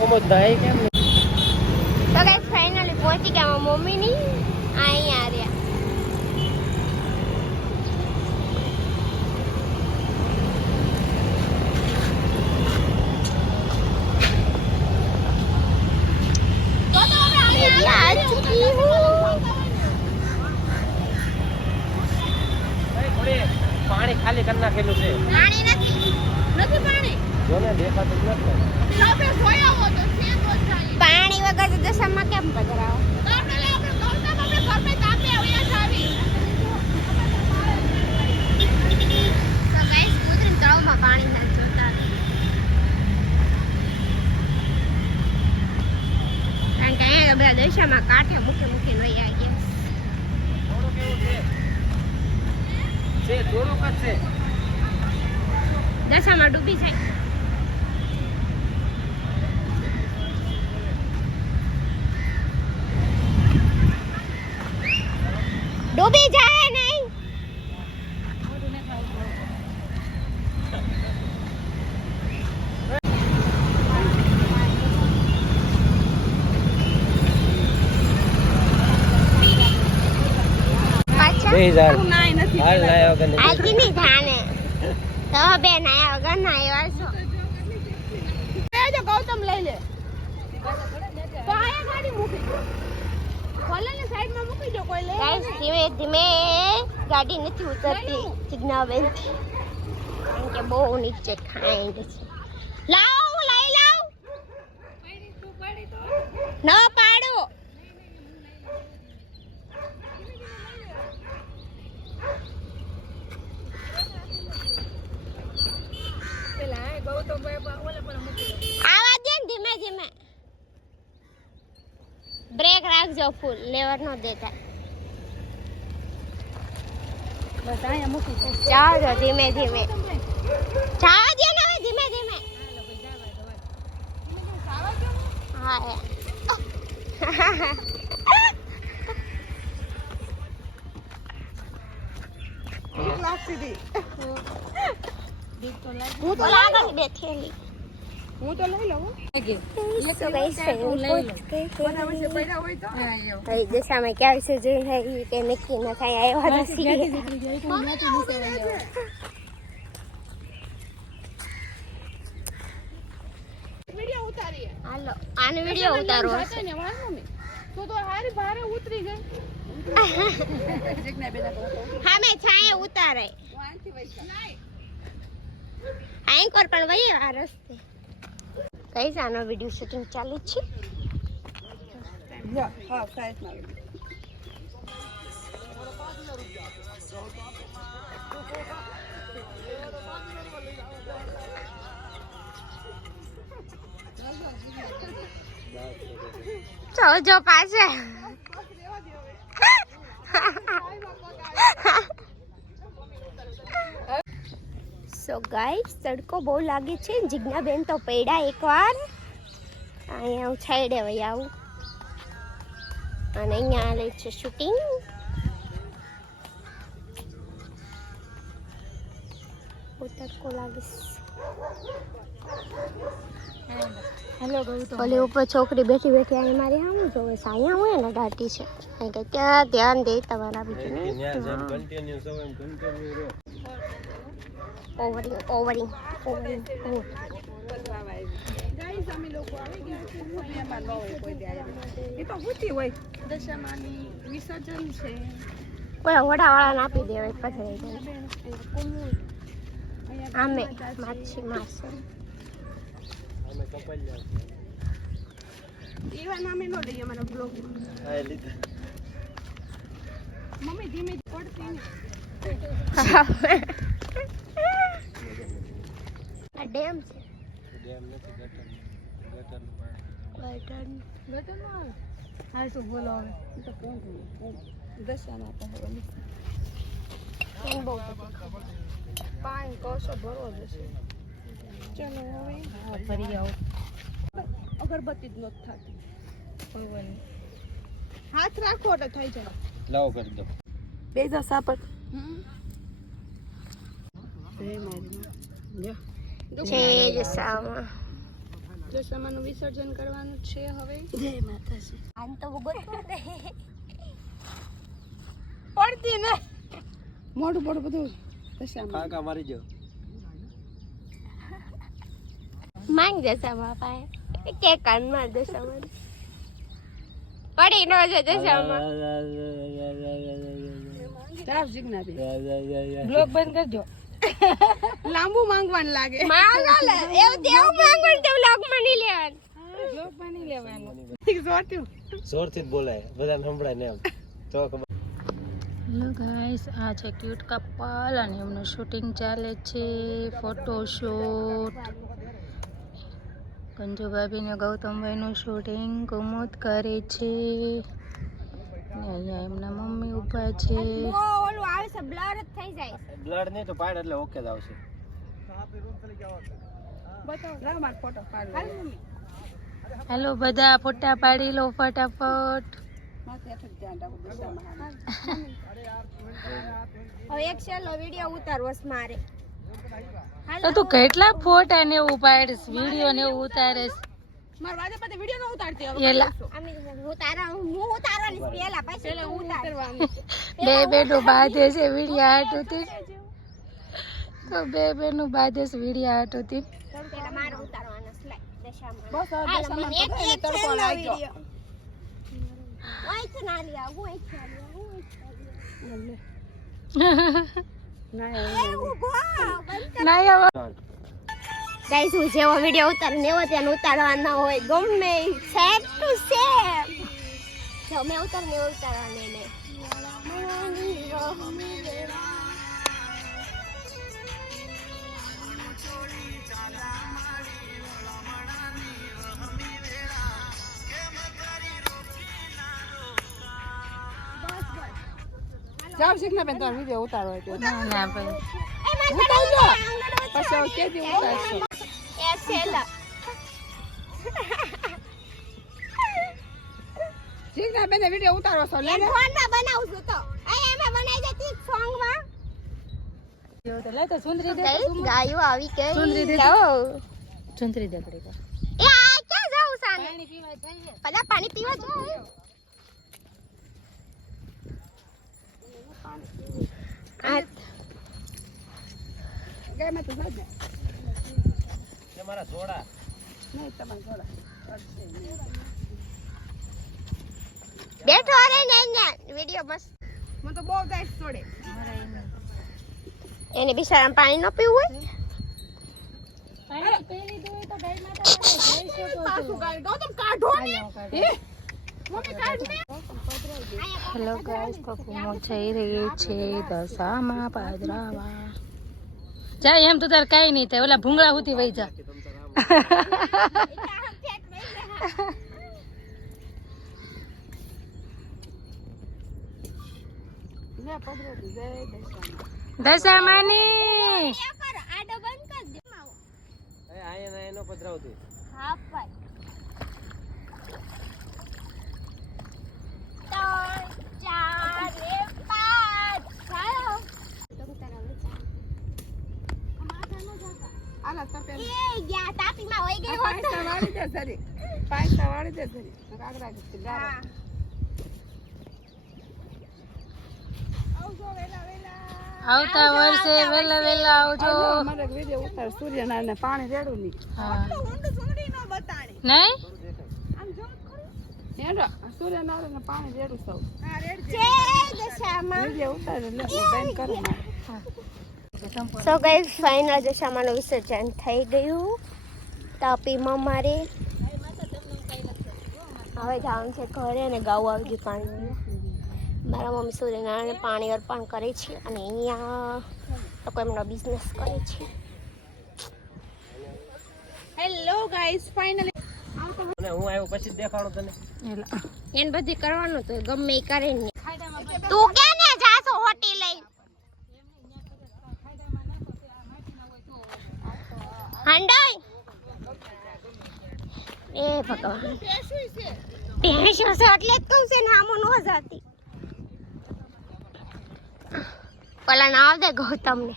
કોમો ધાય કેમ તો guys finally પહોંચી ગયા મારા મમ્મીની. આ અહીંયા રહ્યા પાણી ખાલી કરી નાખેલું છે. પાણી નથી. નથી પાણી. પાણી વગર તો દશામાં કેમ પધરાવો? દશામાં કાંઠે મૂકે મૂકે વહી આવી ગયા થોડુંક એવું છે. છે થોડુંક જ છે. દશામાં ડૂબી જાય ડૂબી જાય નહીં પાછા બે હાલ લાયો કે નહીં આલતી નહીં થાને તો બે આયા વગર ના આવ્યા જો ગૌતમ લઈ લે. તો આયા ગાડી મૂકી ભલે ને સાઈડમાં મૂકી જો કોઈ લે. ગાઈસ ધીમે ધીમે ગાડી નથી ઉતરતી સિગ્નલ બેન કારણ કે બહુ નીચે ખાઈ છે. લાવ લઈ લાવ. ન પાડો પેલા ગૌતમ ઓલે પર મૂકી દો આવા દે ને ધીમે ધીમે. બ્રેક રાખજો ફૂલ લેવર નો દેતા. જાઓ ધીમે ધીમે. દે ને હવે ધીમે ધીમે. હા લાગતી હતી હું તો લાગણ બેઠેલી હું તો લઈ લઉં તો કઈ છે બરાબર છે પડ્યા હોય તો કઈ દિશામાં ક્યાં વિશે જોઈ થાય કે નક્કી ન થાય આવ્યા નથી વિડિયો ઉતારીએ હાલો આનો વીડિયો ઉતારવો જાતે છે ને વાહ મમ્મી તું તો હારી ભારે ઉતરી ગઈ જગના બેના કહું હા મેં છાંયે ઉતારે વાંચી વૈસા આંકોર પણ વહી આ રસ્તે. કઈ સાનો વીડિયો શૂટિંગ ચાલુ છે? હા સાઈઝમાં જો જો પાસે સો ગાઈસ તડકો બહુ લાગે છે. જીજ્ઞા બેન તો પૈડા એકવાર. અહીંયા હું છાઈડે વહી આવું. અને અહીંયા હાલે છે શૂટિંગ બહુ તડકો લાગે છે. હેલો ગૌતમ ઓલી ઉપર છોકરી બેઠી બેઠી અહીં મારી આમ જોવે છે. અહીંયા હું એને દાટી છે. કારણ કે ત્યાં ધ્યાન દે તમારા બીજું ત્યાં જેમ કન્ટિન્યુ છો એમ કન્ટિન્યુ રહો ઓવરિંગ ઓવરિંગ ઓવરિંગ વિસર્જન છે. કોઈ વડાવાળાને આપી દેવાય પછી રહી આમે માછી માસે. એવા નામે ન લઈએ અમારા બ્લોગ મમ્મી ધીમે પડતી ને. આ ડેમ છે. ડેમ નથી ગટર પાણી બટન ગટરનું આવે હાલ તું બોલો હવે? તો કોણ કોણ દર્શન તો હવે કોણ બહુ પાણી કોસો ભરવો જશે. ચલો હવે. ભરી આવો. અગરબત્તી જ નથી થતી. ભગવાન. હાથ રાખો એટલે થઈ જાય. લાવો કરી દો. બે જા સાપટ જય મારી છે જ સામાં. દશામાનું વિસર્જન કરવાનું છે હવે. જય માતાજી. આમ તો ગોતવા દે પડતી ને મોઢું મોઢું બધું. દશામાં. કાકા મારી જો માંગ જશા બાપા કે કાનમાં દશામાં પડી ન છે દશામાં તરફ જીજ્ઞા બ્લોક બંધ કરજો. લાંબુ માંગવાનું લાગે. માંગો લે. એવું તેવું માંગો ને તેવું લોક મની લેવાનું. બ્લોગ બની લેવાનું. જોતું જોરથી જ બોલાય. બધાને સંભળાય ને એમ. તો હેલો ગાઈસ આ છે ક્યુટ કપલ અને એમનું શૂટિંગ ચાલે છે ફોટોશૂટ કંજુ ભાભી ને ગૌતમભાઈનું શૂટિંગ કુમુદ કરે છે. અહીંયા એમના મમ્મી ઊભા છે. છે બ્લર જ થઈ જાય બ્લડ નહીં તો પાડ એટલે ઓકે જ આવશે. બતાવો લાવ મારો ફોટો પાડો હેલો બધા ફોટા પાડી લો ફટાફટ. એક છેલ્લો વીડિયો ઉતારવસ મારે. તો તું કેટલા ફોટા ને એવું પાડીશ વીડિયો ને એવું ઉતારીશ? મારા વાજે પાસે વીડિયો ન ઉતારતી હવે તારા હું ઉતારવાની છે પછી એટલે ઉતારવાની. બે બેનું બાંધે છે વીડિયો હાટુથી તો બે બેનું બાંધે છે વીડિયો હાટુથી પહેલા મારે ઉતારવાના છે લાય દશામાં. બસ એક એક તડકો લાગ્યો. ના હું જેવો વીડિયો ઉતારું એવો ત્યાં ઉતારવાનો હોય ગમે સેમ ટુ સેમ જો મેં ઉતાર ને એવો લે લે જાવ શીખના બેન તમારો વીડિયો ઉતારો એટલે ના ના ભાઈ ઉતારજો. પછી કેદી ઉતારશો. શીખના બેન વીડિયો ઉતારો છો લે ફોન ફોનમાં બનાવું છું તો. અહીં એમાં બનાવી દેતી સોંગમાં. ગાયો આવી કે સુંદરી દે. જાઓ. ચુંદરી દકડી કર એ આ ક્યાં જાઉં સાને પાણી પીવા જાઓ આ ગાયમાં તો જાય ને મારા જોડા. નહીં તમારા જોડા. બેઠો રે ને અહીંયા વિડિયો મસ્ત. મને તો બહુ દાઈસ છોડે. એને બિચારા પાણી ન પીવું હોય? પાછું ગાય ગૌતમ કાઢો ને. મમ્મી કાઢ ને. હેલો ગાઈસ તો જઈ રહી છે દશામાં પાદરાવા જાય એમ તો તાર કાંઈ નહીં થાય. ઓલા ભૂંગળા ઉતી વહી જા લે પકડો તું, જય દશામાં. દશામાની આડો બંધ કર દે એ આયા એનો પધરાવતું હા ભાઈ ત્રણ ચાર ને પાંચ વાળી દે સરી. પાંચટા વાળી દે સરી. કાકડા કીધી, ગાળો. હા. આવતા વર્ષે વેલા વેલા આવજો. આવજો, અમારે એક ઉતાર ઉતાર સૂર્યનારાયણને પાણી રેડું ની હા નહીં? હેડો સૂર્યનારાયણને પાણી રેડું સૌ. જય દશામાં. વીડિયો ઉતાર એટલે બેન કરે મારે. સો ગાઈસ ફાઇનલ દશામાનું વિસર્જન થઈ ગયું. તાપીમાં મારે હવે જવાનું છે ઘરે અને ગાઉ આવી ગયું પાણી. મારા મમ્મી સૂર્યનારાયણ પાણી અર્પણ કરે છે અને અહીંયા લોકો એમનો બિઝનેસ કરે છે. હેલો ગાઈસ ફાઇનલી અને હું આવ્યો પછી દેખાડો તને. એલા. એને બધી કરવાનું તો ગમે એ કરે ને. તું કે ને જાસો હોટી લઈ હંડોય એ ભગવાન. ભેંસો છે એટલે જ કહું છે ને આમો નો જાતી. પેલા ના આવતા ગૌતમ ને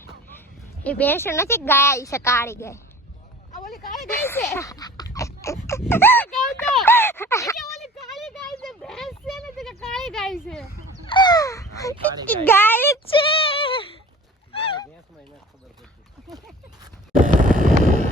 એ ભેંસ નથી ગાય છે કાળી ગાય. ગાય છે?